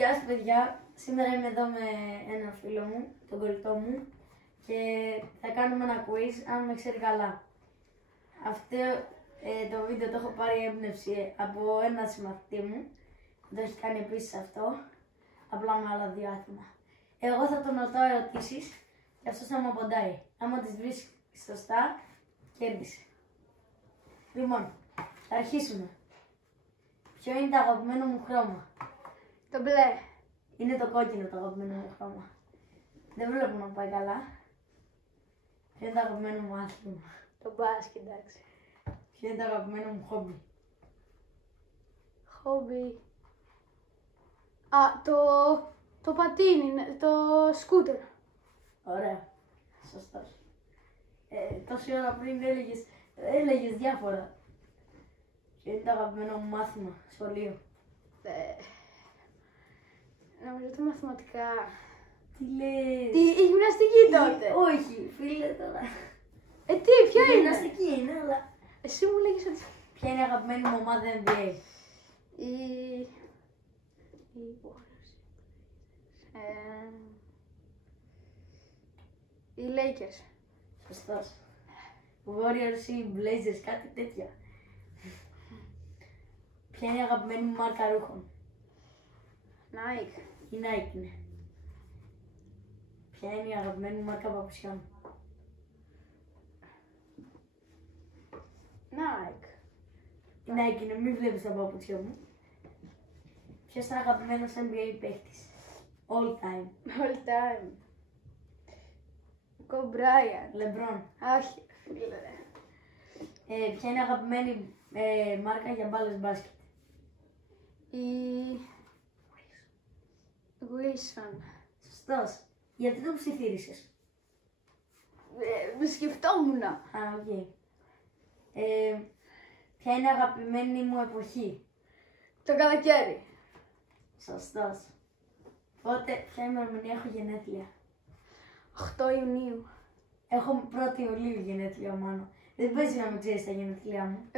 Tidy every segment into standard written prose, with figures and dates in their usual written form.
Γεια σας παιδιά, σήμερα είμαι εδώ με έναν φίλο μου, τον κολλητό μου και θα κάνουμε ένα quiz αν με ξέρει καλά. Αυτό το βίντεο το έχω πάρει έμπνευση από ένα συμμαθητή μου, το έχει κάνει επίσης αυτό, απλά με άλλα δύο άτομα. Εγώ θα τον ρωτάω ερωτήσεις και αυτός θα μου απαντάει. Άμα τις βρεις σωστά, κέρδισε. Λοιπόν, θα αρχίσουμε. Ποιο είναι το αγαπημένο μου χρώμα? Το μπλε. Είναι το κόκκινο το αγαπημένο μου χρώμα. Δεν βλέπω να πάει καλά. Ποιο είναι το αγαπημένο μου άθλημα? Το μπάσκετ, εντάξει. Ποιο είναι το αγαπημένο μου χόμπι? Χόμπι. Το πατίνι, το σκούτερ. Ωραία. Σωστός. Τόση ώρα πριν έλεγες διάφορα. Ποιο είναι το αγαπημένο μου μάθημα, σχολείο? Νομίζω το μαθηματικά. Τι λες? Η γυμναστική τότε. Όχι, φίλε τώρα. Ποια είναι? Γυμναστική είναι, αλλά... Εσύ μου λέγεις ότι... Ποια είναι η αγαπημένη μου ομάδα NBA? Οι Lakers. Σωστός. Warriors ή Blazers, κάτι τέτοια. Ποια είναι η αγαπημένη μου μάρκα ρούχων? Nike. Η Nike είναι. Ποια είναι η αγαπημένη μου μάρκα παπουτσιών? Nike. Η Nike είναι, μην βλέπεις τα παπουτσιά μου. Ποιος είναι αγαπημένος NBA παίχτης? All time. All time. Kobe Bryant. LeBron. Όχι, φίλε. Ποια είναι η αγαπημένη μάρκα για μπάλες μπάσκετ? Η Wilson. Σωστός. Γιατί το ψιθύρισες? Με σκεφτόμουν. Οκ. Ποια είναι η αγαπημένη μου εποχή? Το καλοκαίρι. Σωστός. Πότε, ποια ημερομηνία έχω γενέθλια? 8 Ιουνίου. Έχω 1η Ιουλίου γενέθλια μόνο. Δεν παίζει να με ξέρεις τα γενέθλιά μου.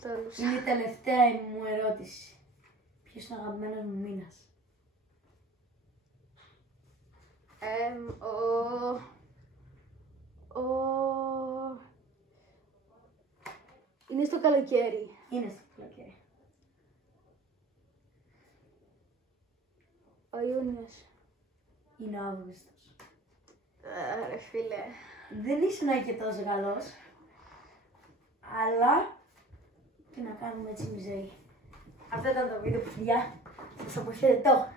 Τέλος. Είναι η τελευταία μου ερώτηση. Ποιος είναι ο αγαπημένος μου μήνας? Είναι στο καλοκαίρι. Είναι στο καλοκαίρι. Ο Ιούνιος. Είναι ο Αύγουστος. Ρε φίλε. Δεν ήσουν και τόσο καλός. Αλλά τι να κάνουμε, έτσι είναι η ζωή. Αυτό ήταν το βίντεο, παιδιά. Σας αποχαιρετώ.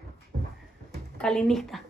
Καληνύχτα.